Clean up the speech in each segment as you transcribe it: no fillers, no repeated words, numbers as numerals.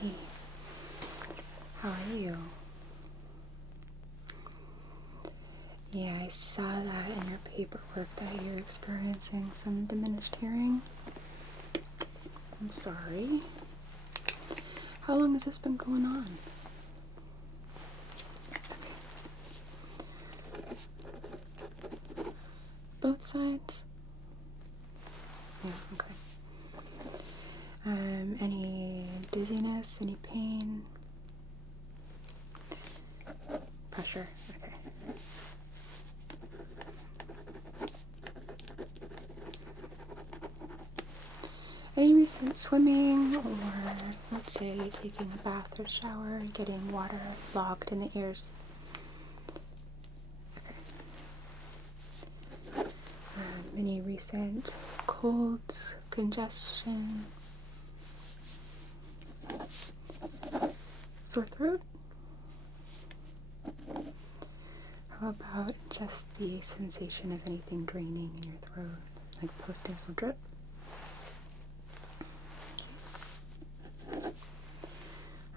Hey, how are you? Yeah, I saw that in your paperwork that you're experiencing some diminished hearing. I'm sorry. How long has this been going on? Both sides? Yeah, okay. Any dizziness, any pain? Pressure, okay. Any recent swimming, or let's say taking a bath or shower, getting water logged in the ears? Okay. Any recent colds, congestion, sore throat? How about just the sensation of anything draining in your throat, like post-nasal drip?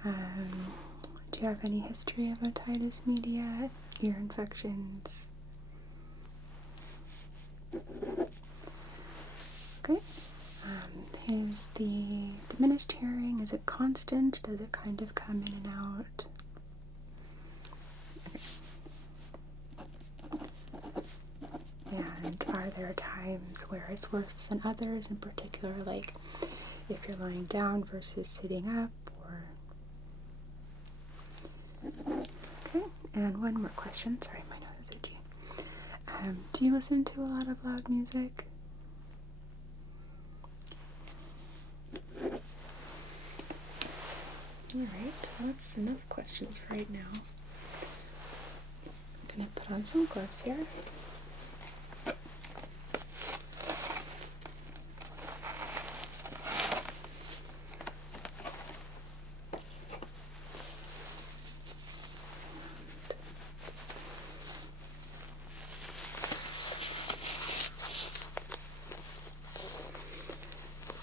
Do you have any history of otitis media, ear infections? Okay. Is the diminished hearing, is it constant? Does it kind of come in and out? Okay. And are there times where it's worse than others, in particular, like if you're lying down versus sitting up, or... Okay, and one more question. Sorry, my nose is itchy. Do you listen to a lot of loud music? Alright, well, that's enough questions for right now. I'm gonna put on some gloves here.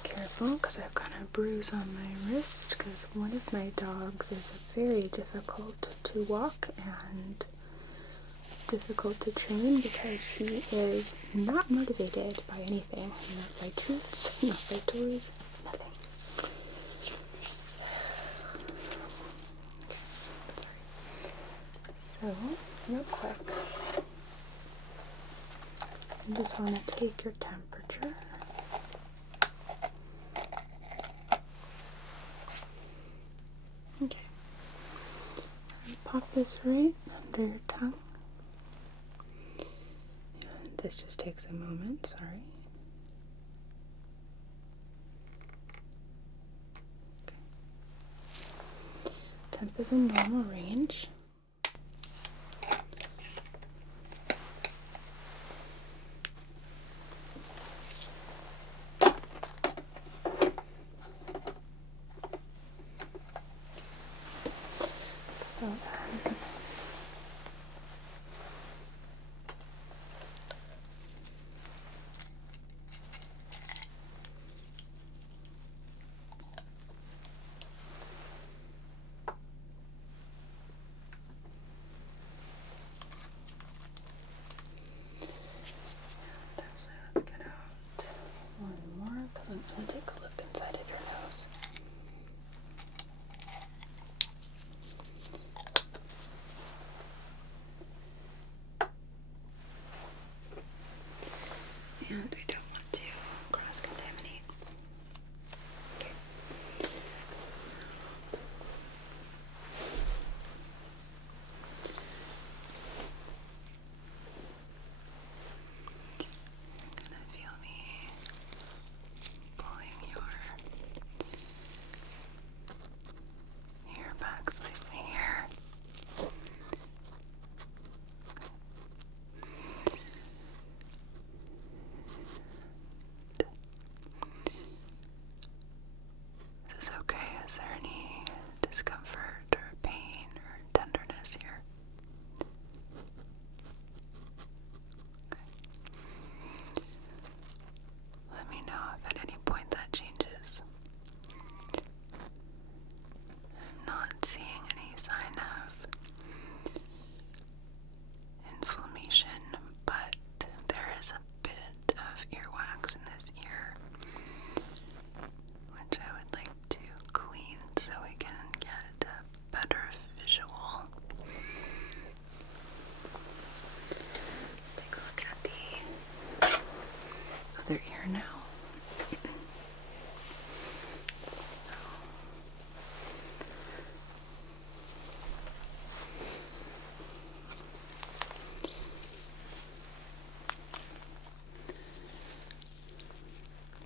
Careful, because I've got a bruise on my wrist, because one of my dogs is very difficult to walk and difficult to train because he is not motivated by anything. Not by treats, not by toys, nothing. So, real quick, I just want to take your temperature. Okay. Pop this right under your tongue. And this just takes a moment, sorry. Okay. Temp is in normal range. So then, let's get out one more because I'm going to take a look inside of your nose. And we don't want to cross-contaminate. Okay. You're gonna feel me pulling your hair back slightly here. other ear now.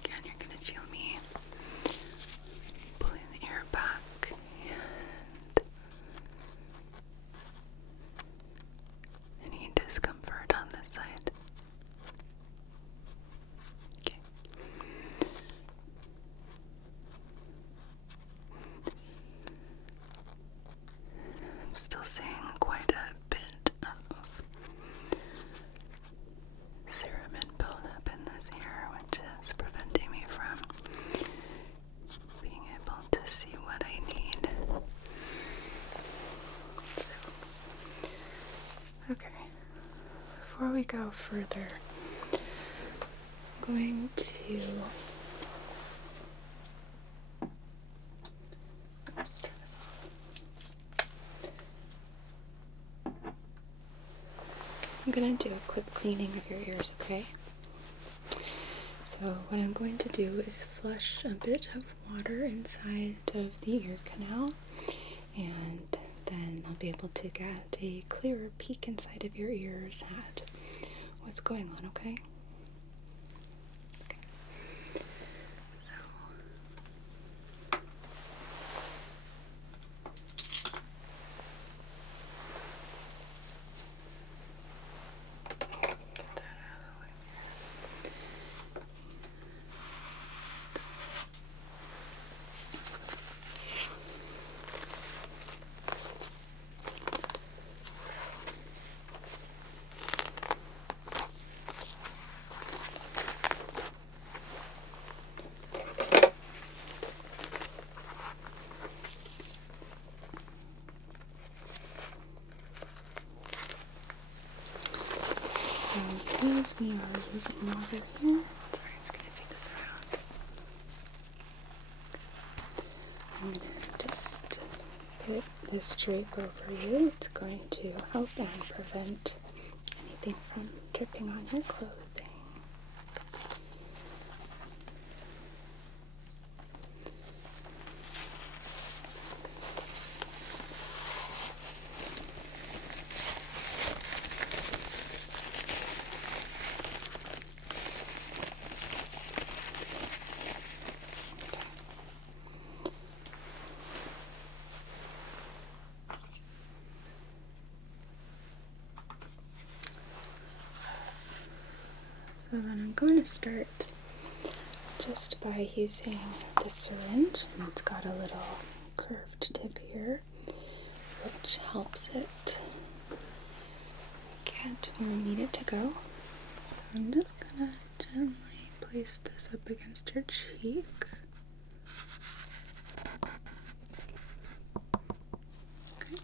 Again, you're going to feel me pulling the ear back and any discomfort on this side. Okay. I'm still seeing quite a bit of cerumen buildup in this ear, which is preventing me from being able to see what I need. So, okay, before we go further, I'm going to let's turn this off. I'm going to do a quick cleaning of your ears, okay? So what I'm going to do is flush a bit of water inside of the ear canal, and then I'll be able to get a clearer peek inside of your ears at what's going on, okay? Okay. So get that out of the way. Because we are using water here, sorry, I'm just going to feed this around. I'm going to just put this drape over you. It's going to help and prevent anything from dripping on your clothing. So then I'm going to start just by using the syringe, and it's got a little curved tip here, which helps it get where we need it to go. So I'm just going to gently place this up against your cheek. Okay.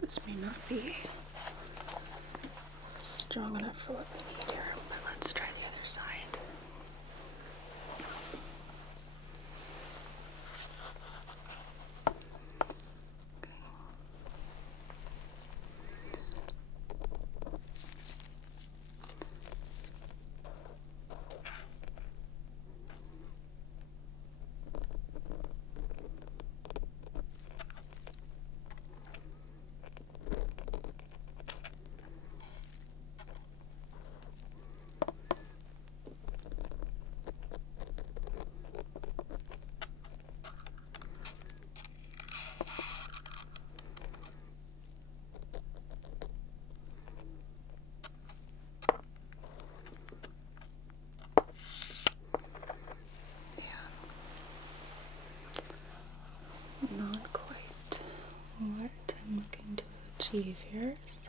This may not be strong enough for what we need here, but let's try the other side. achieve here. So.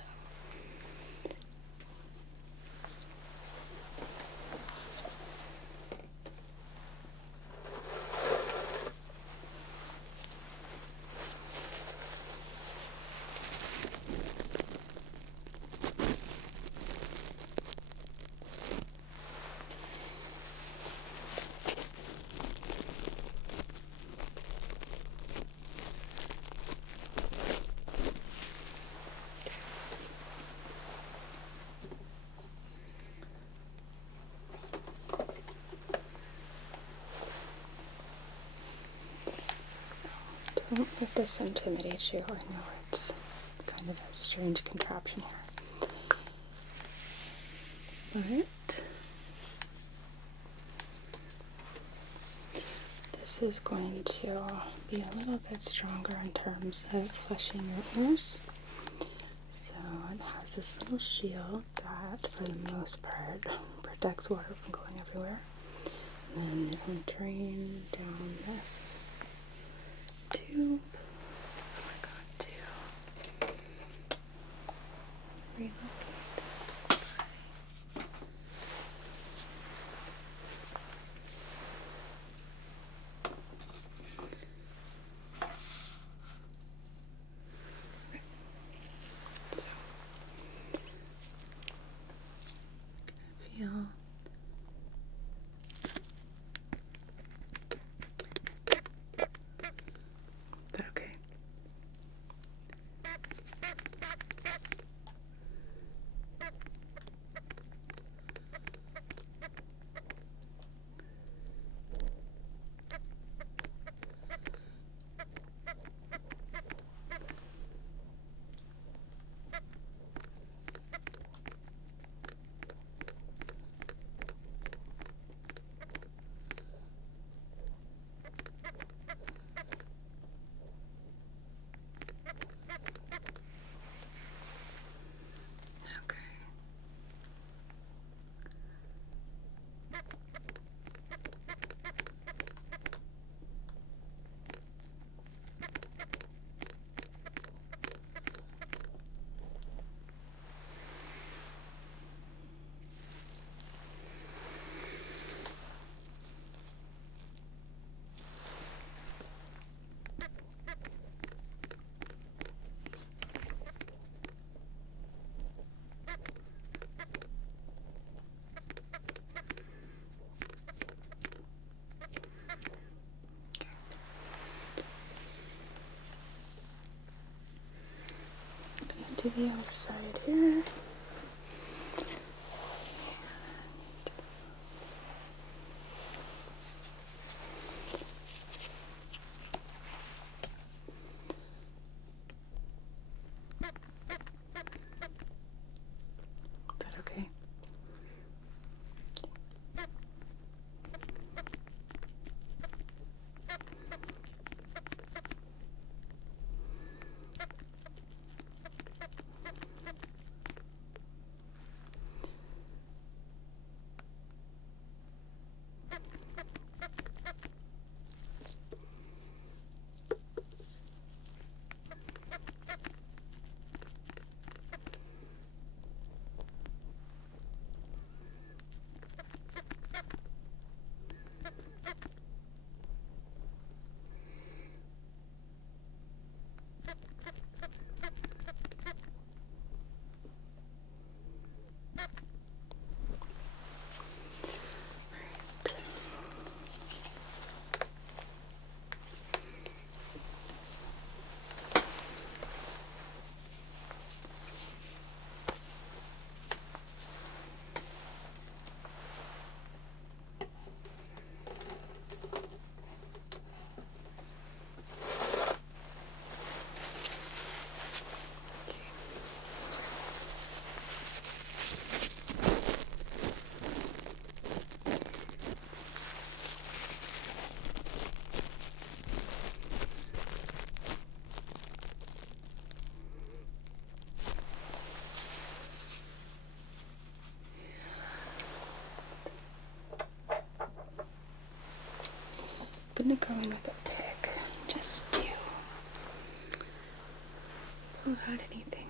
Don't let this intimidate you. I know it's kind of a strange contraption here. But this is going to be a little bit stronger in terms of flushing your ears. So it has this little shield that, for the most part, protects water from going everywhere. And then you can drain down this tube. So we're going to relocate this. So, feel that okay? Okay. To the other side here. Is that okay? I'm gonna go in with a pick just to pull out anything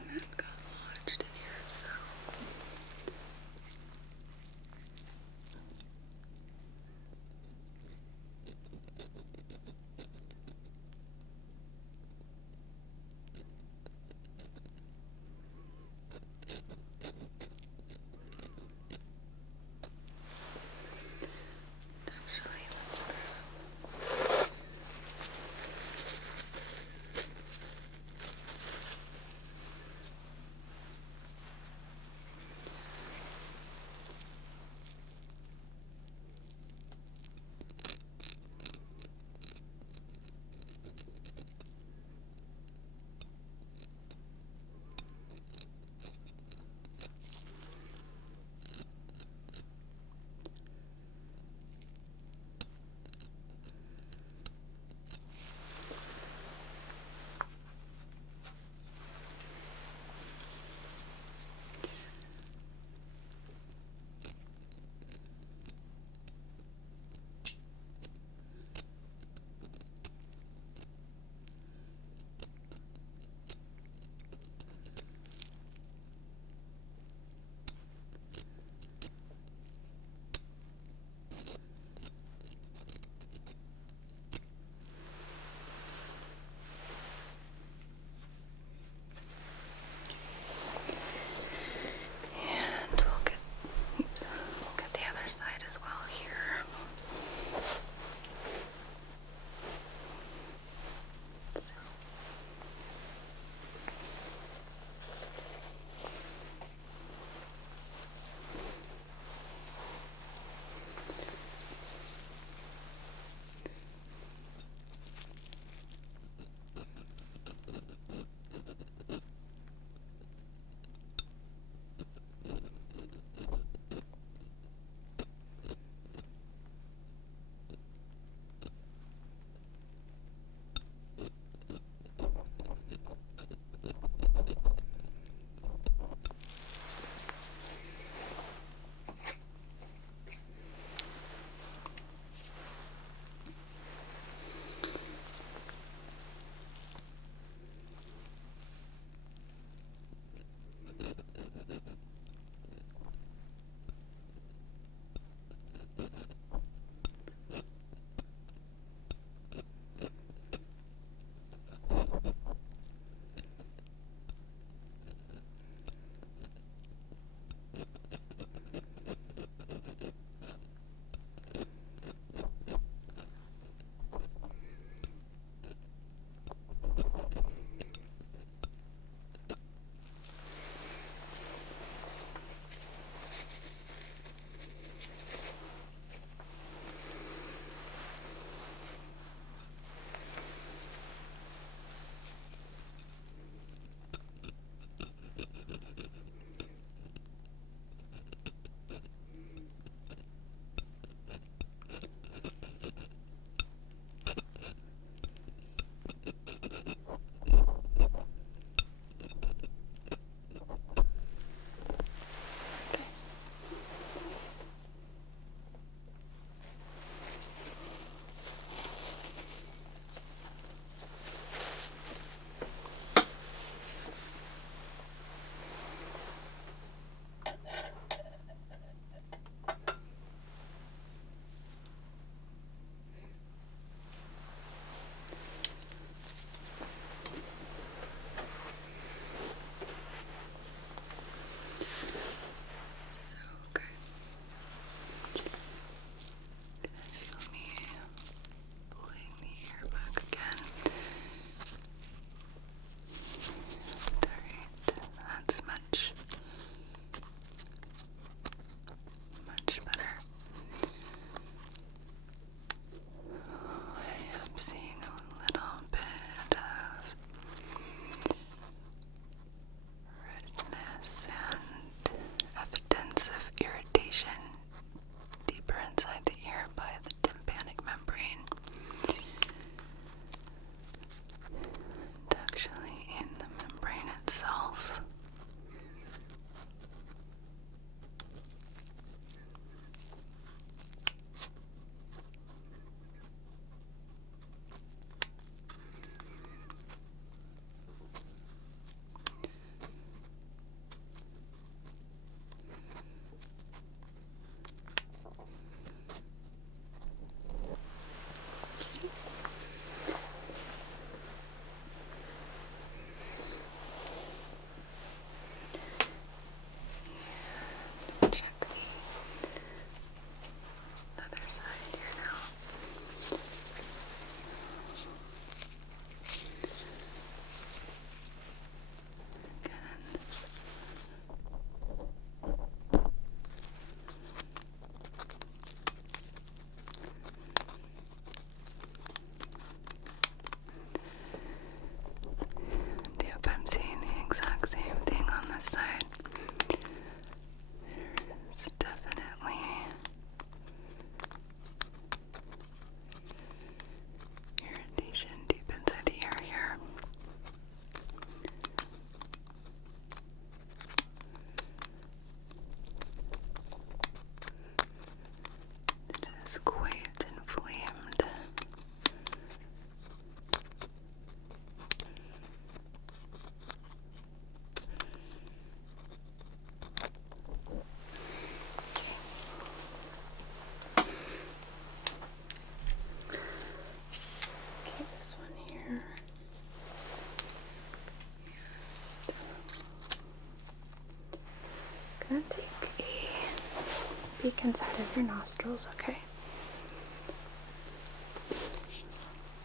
back inside of your nostrils, okay?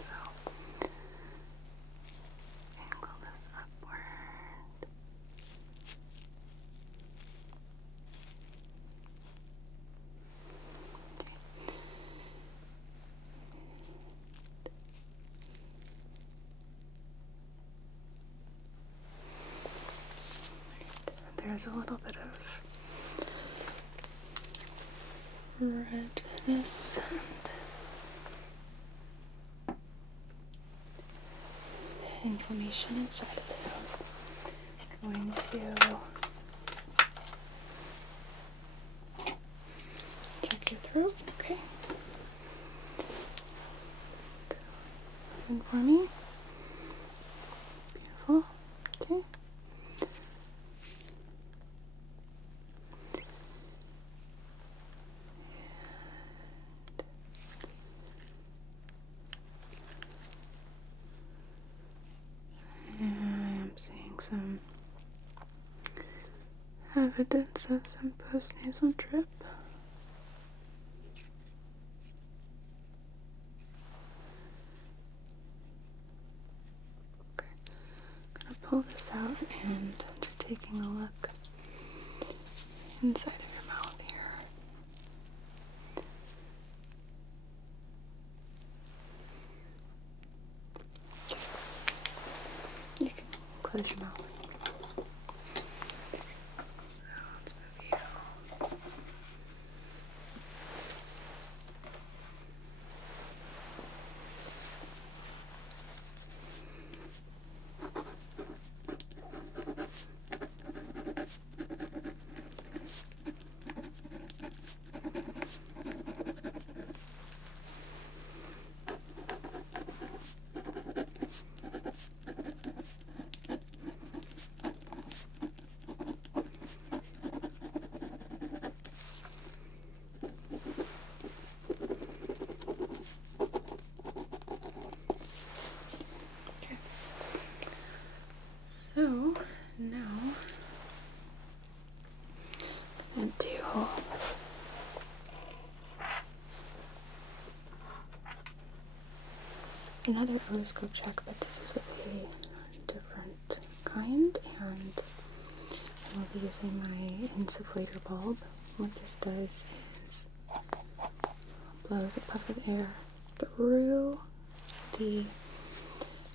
So, angle this upward. There's a little bit of redness and inflammation inside of the nose. I'm going to check your throat, okay? Open for me. Beautiful, okay. I'm seeing some evidence of some postnasal drip. Okay, I'm gonna pull this out and I'm just taking a look inside of your mouth here. Okay. You can close your mouth. Let's move you. So now I'm going to do another otoscope check, but this is with a different kind, and I will be using my insufflator bulb. What this does is blows a puff of air through the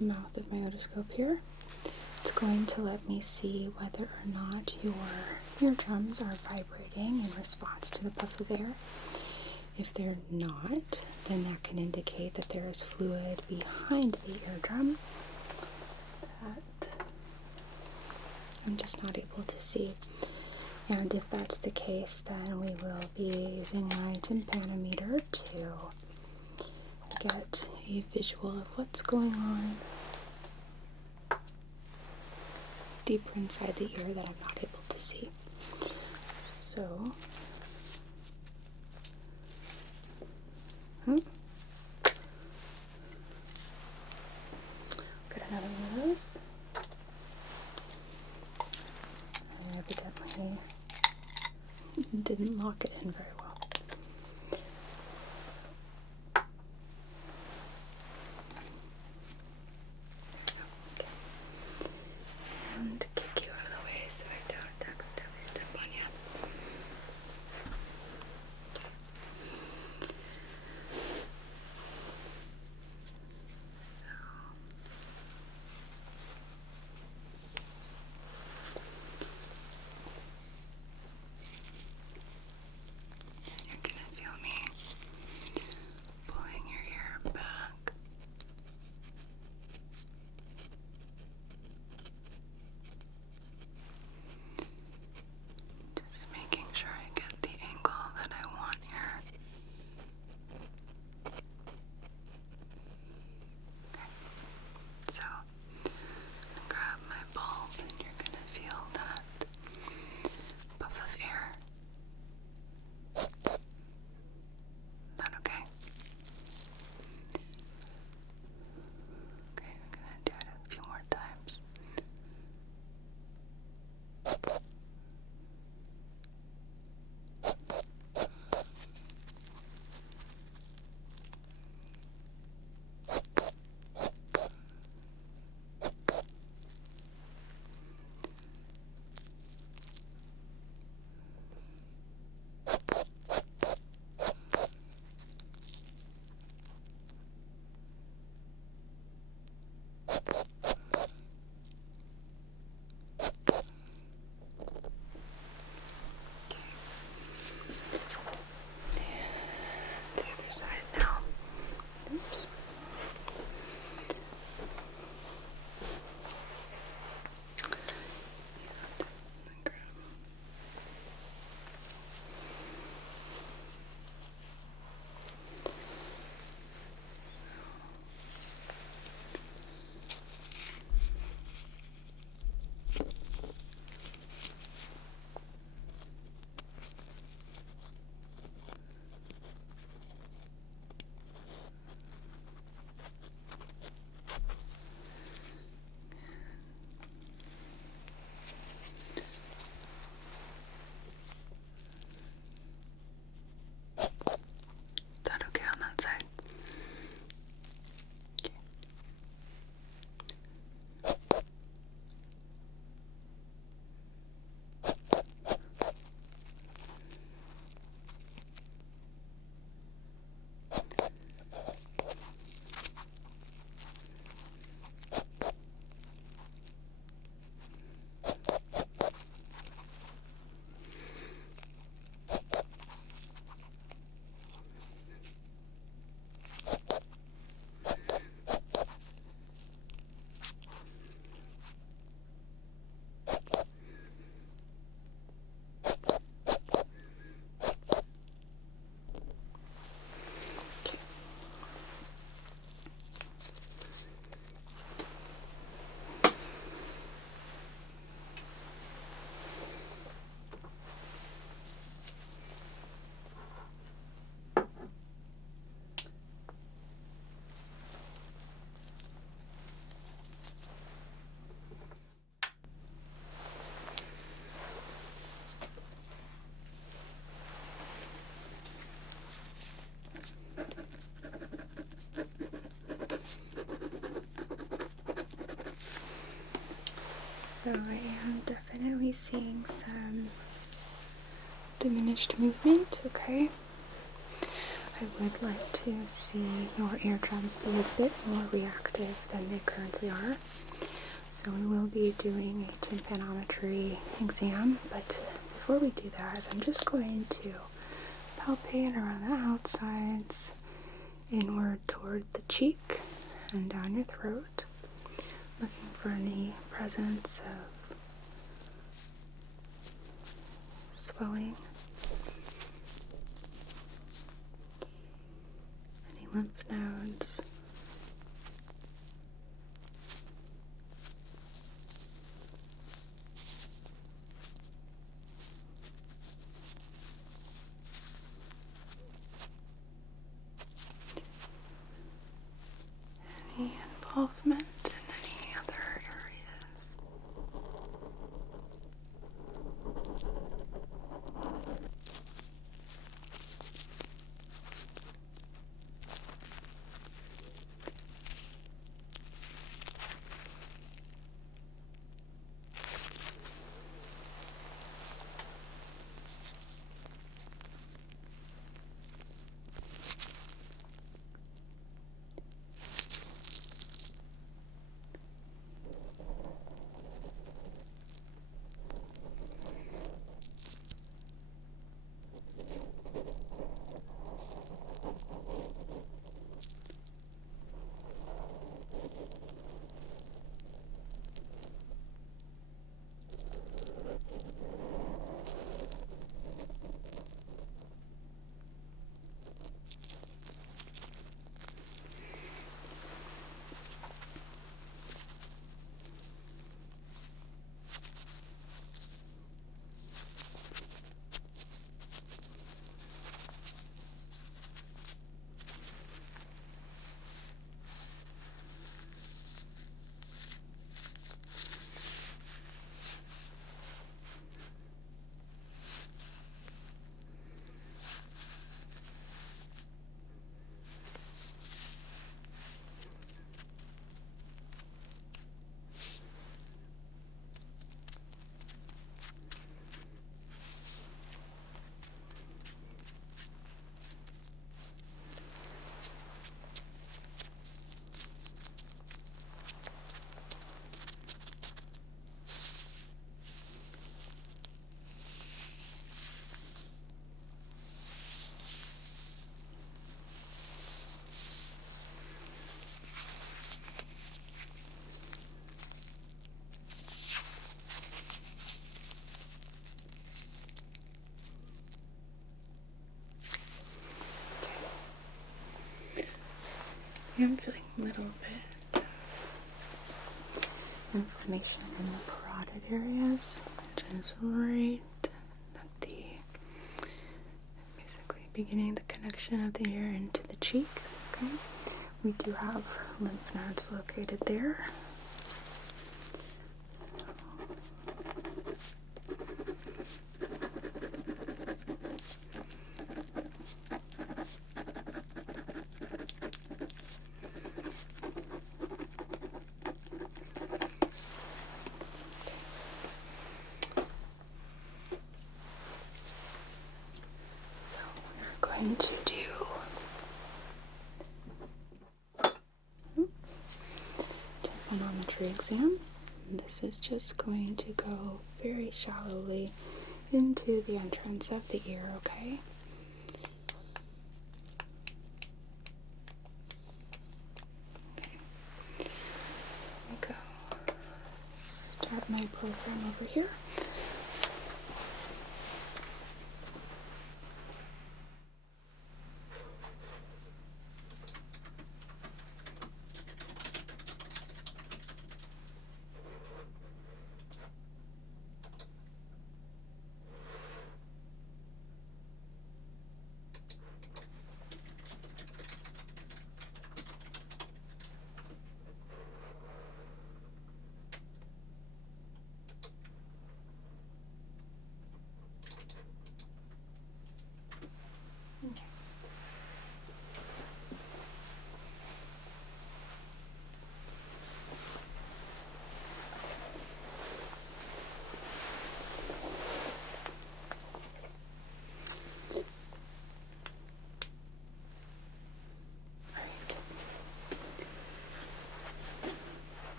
mouth of my otoscope here. It's going to let me see whether or not your eardrums are vibrating in response to the puff of air. If they're not, then that can indicate that there is fluid behind the eardrum that I'm just not able to see. And if that's the case, then we will be using my tympanometer to get a visual of what's going on deeper inside the ear that I'm not able to see. So, get another one of those. I evidently didn't lock it in very well. Okay. And kick you out of the way so I don't accidentally step on you. So I am definitely seeing some diminished movement, okay? I would like to see your eardrums be a bit more reactive than they currently are. So we will be doing a tympanometry exam, but before we do that, I'm just going to palpate around the outsides, inward toward the cheek and down your throat, looking for any presence of swelling, any lymph nodes. Any involvement in any other areas? I'm feeling a little bit of inflammation in the parotid areas, which is right at the basically beginning the connection of the ear into the cheek. Okay, we do have lymph nodes located there. So we're going to do tympanometry exam. This is just going to go very shallowly into the entrance of the ear, okay? Okay. Here we go. Start my program over here.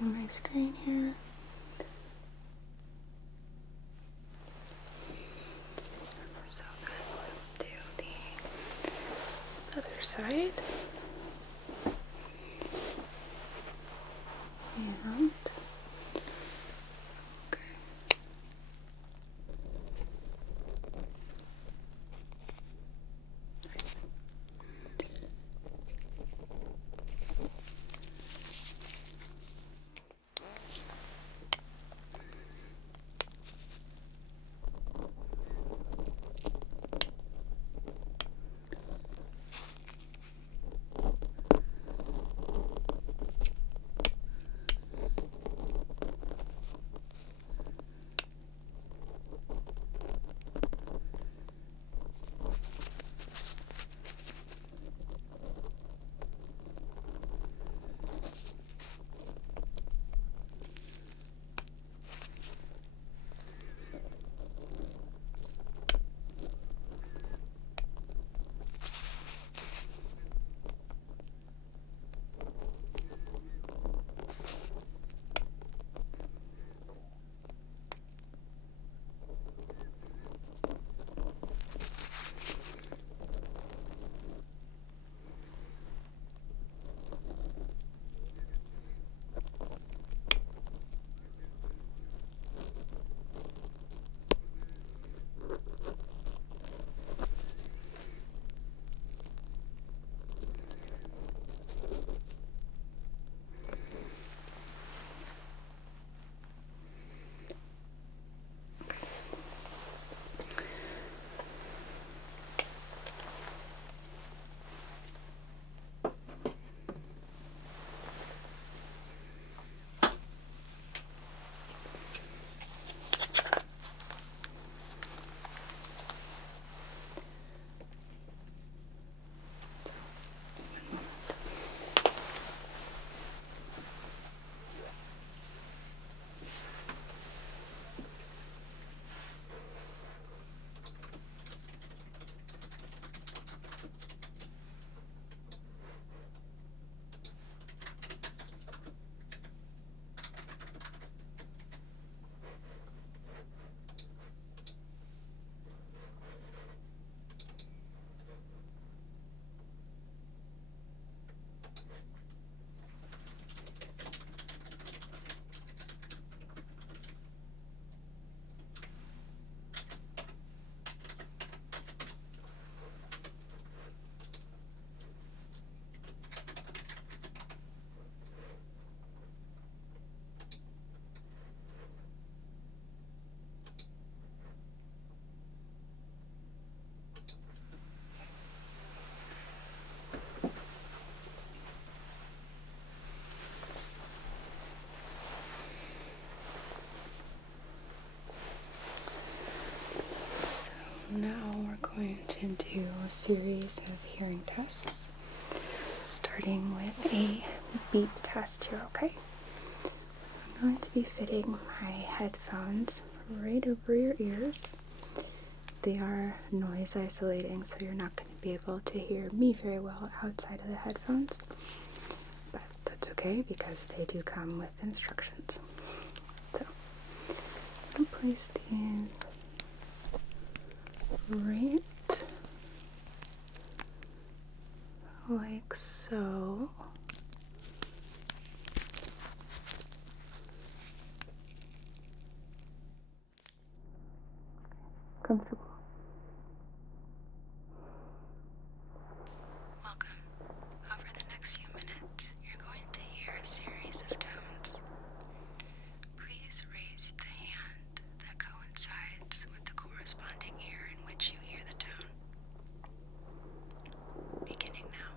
checking my screen here. So then we'll do the other side. And okay. Now we're going to do a series of hearing tests, starting with a beep test here, okay? So I'm going to be fitting my headphones right over your ears. They are noise isolating, so you're not going to be able to hear me very well outside of the headphones, but that's okay because they do come with instructions. So I'm going to place these right like so. Comfortable. Welcome. Over the next few minutes, you're going to hear a series of tones. Please raise the hand that coincides with the corresponding ear in which you hear the tone. Beginning now.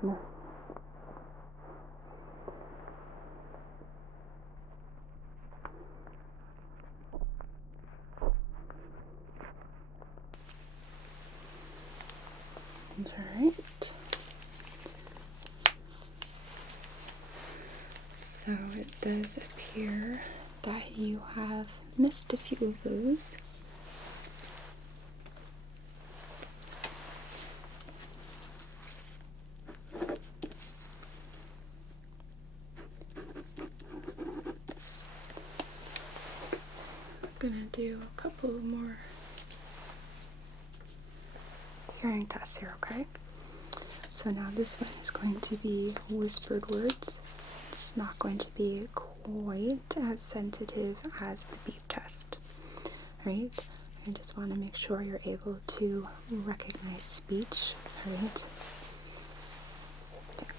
No. That's all right. So it does appear that you have missed a few of those. I'm gonna do a couple more hearing tests here, okay? So now this one is going to be whispered words. It's not going to be quite as sensitive as the beep test, right? I just want to make sure you're able to recognize speech, right? Okay.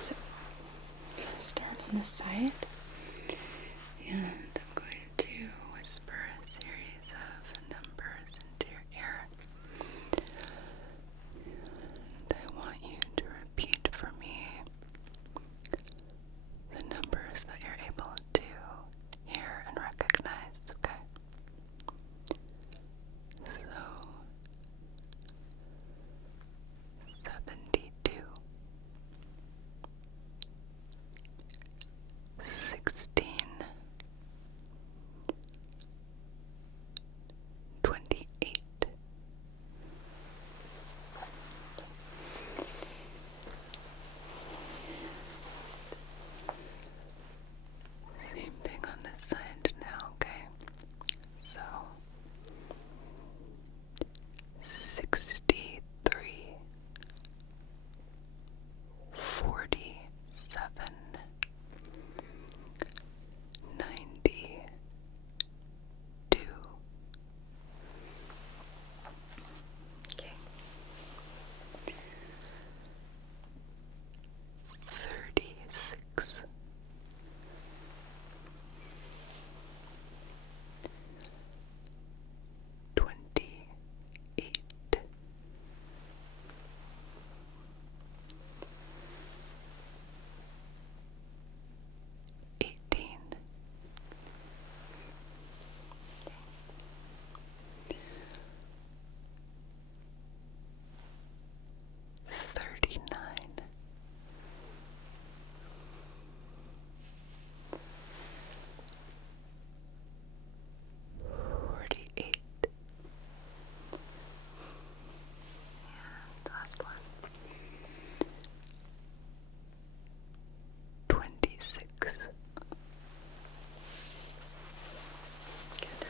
So, I'm going to start on this side, and I'm going to whisper a series of numbers into your ear. And I want you to repeat for me the numbers that you're able to hear and recognize, okay? So, 72, 16, 28, 'Same thing on this side now, okay? So 63, 47, 92. Okay. 36, 28, 18, 39, 48, and last one, 26. Good,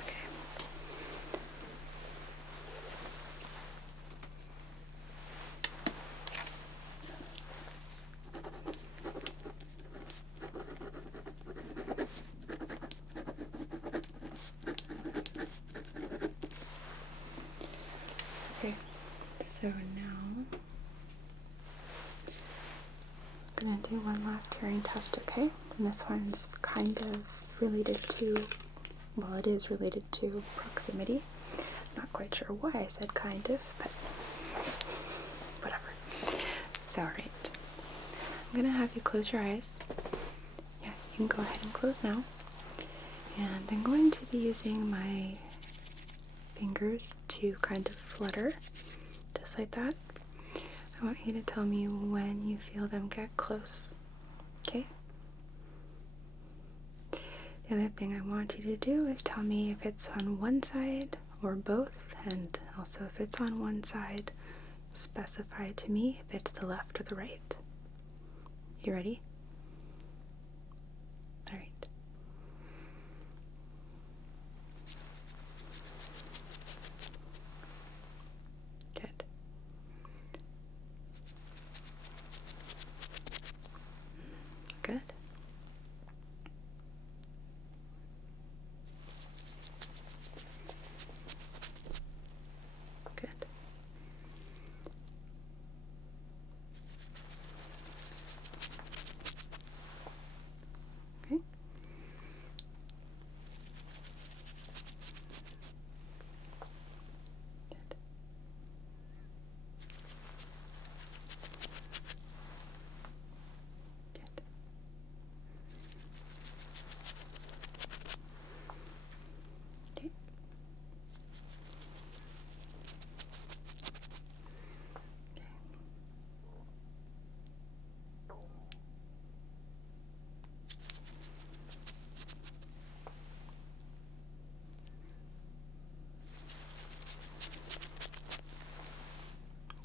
okay. Okay, so now I'm gonna do one last hearing test, okay? And this one's kind of related to, well, it is related to proximity. Not quite sure why I said kind of, but whatever. It's alright. I'm gonna have you close your eyes. Yeah, you can go ahead and close now. And I'm going to be using my fingers to kind of flutter, just like that. I want you to tell me when you feel them get close, okay? The other thing I want you to do is tell me if it's on one side or both, and also if it's on one side, specify to me if it's the left or the right. You ready? All right. Good. Good. Good. Okay. Good. Good. Okay.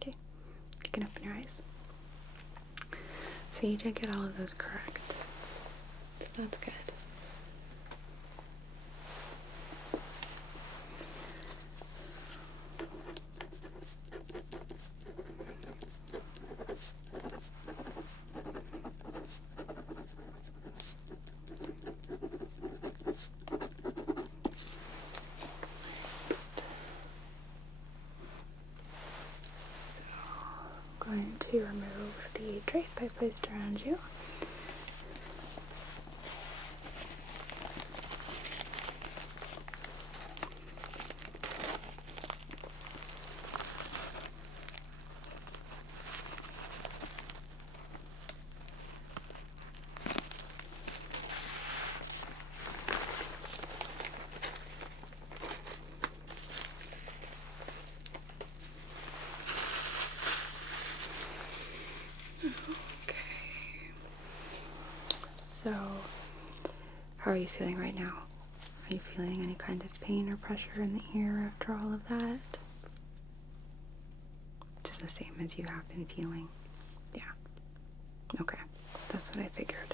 Okay. You can open your eyes. So you did get all of those correct. So that's good. I'm going to remove the drape I placed around you. So, how are you feeling right now? Are you feeling any kind of pain or pressure in the ear after all of that? Just the same as you have been feeling? Yeah. Okay. That's what I figured.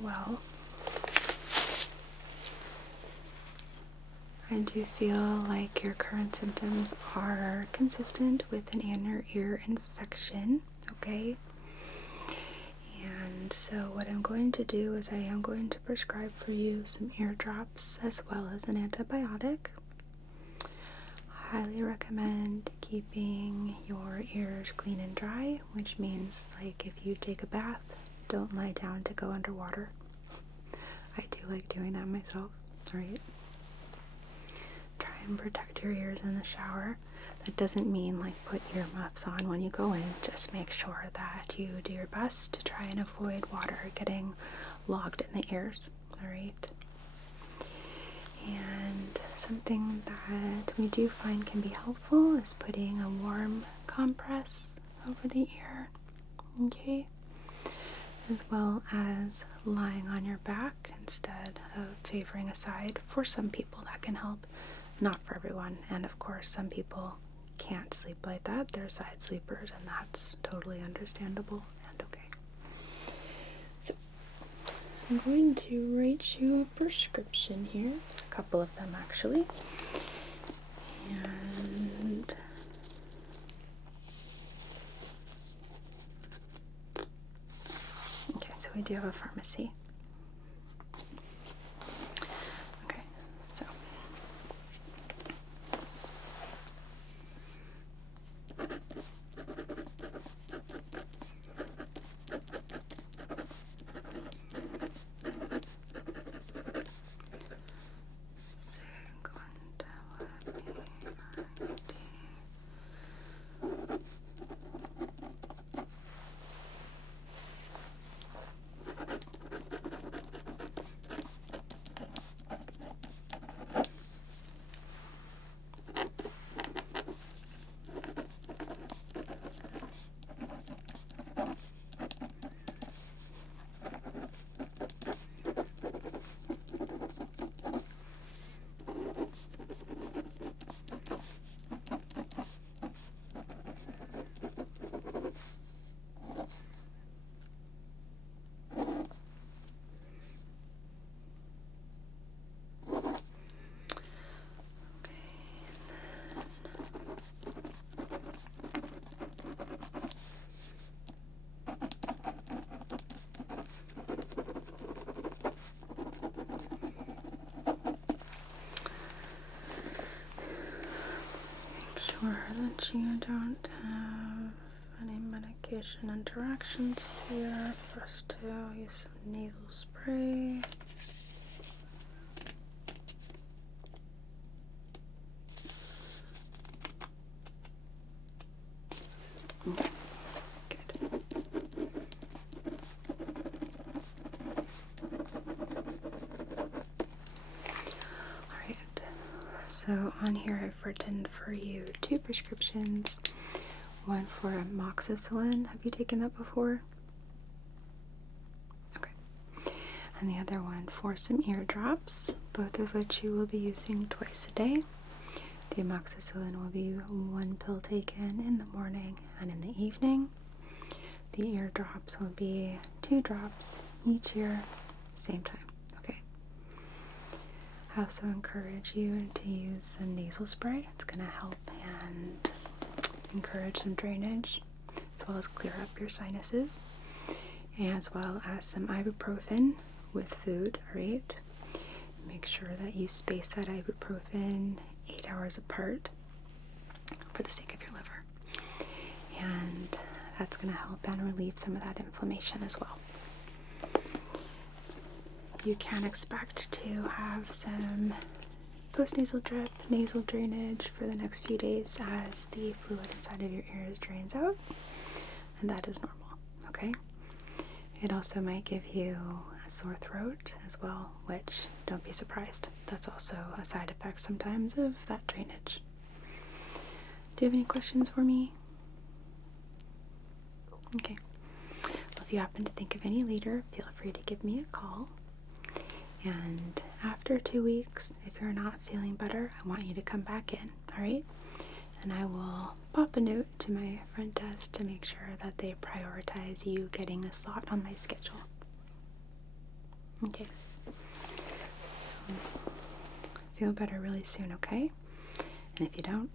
Well, I do feel like your current symptoms are consistent with an inner ear infection, okay? And so what I'm going to do is I am going to prescribe for you some ear drops as well as an antibiotic. Highly recommend keeping your ears clean and dry, which means like if you take a bath, don't lie down to go underwater. I do like doing that myself, right? Try and protect your ears in the shower. That doesn't mean like put earmuffs on when you go in. Just make sure that you do your best to try and avoid water getting logged in the ears, alright? And something that we do find can be helpful is putting a warm compress over the ear, okay? As well as lying on your back instead of favoring a side. For some people that can help, not for everyone. And of course some people can't sleep like that. They're side sleepers, and that's totally understandable and okay. So I'm going to write you a prescription here, a couple of them actually. And okay, so we do have a pharmacy. Okay, so sure that you don't have any medication interactions here. First, to use some nasal spray. Okay, good. Alright, so on here I've written for you 2 prescriptions. One for amoxicillin. Have you taken that before? Okay. And the other one for some ear drops, both of which you will be using twice a day. The amoxicillin will be 1 pill taken in the morning and in the evening. The ear drops will be 2 drops each ear, same time. Okay. I also encourage you to use some nasal spray. It's going to help and encourage some drainage, as well as clear up your sinuses, as well as some ibuprofen with food. Alright, make sure that you space that ibuprofen 8 hours apart for the sake of your liver, and that's going to help and relieve some of that inflammation as well. You can expect to have some postnasal drip, nasal drainage for the next few days as the fluid inside of your ears drains out, and that is normal, okay? It also might give you a sore throat as well, which, don't be surprised, that's also a side effect sometimes of that drainage. Do you have any questions for me? Okay. Well, if you happen to think of any later, feel free to give me a call. And after 2 weeks, if you're not feeling better, I want you to come back in, alright? And I will pop a note to my front desk to make sure that they prioritize you getting a slot on my schedule. Okay. Feel better really soon, okay? And if you don't,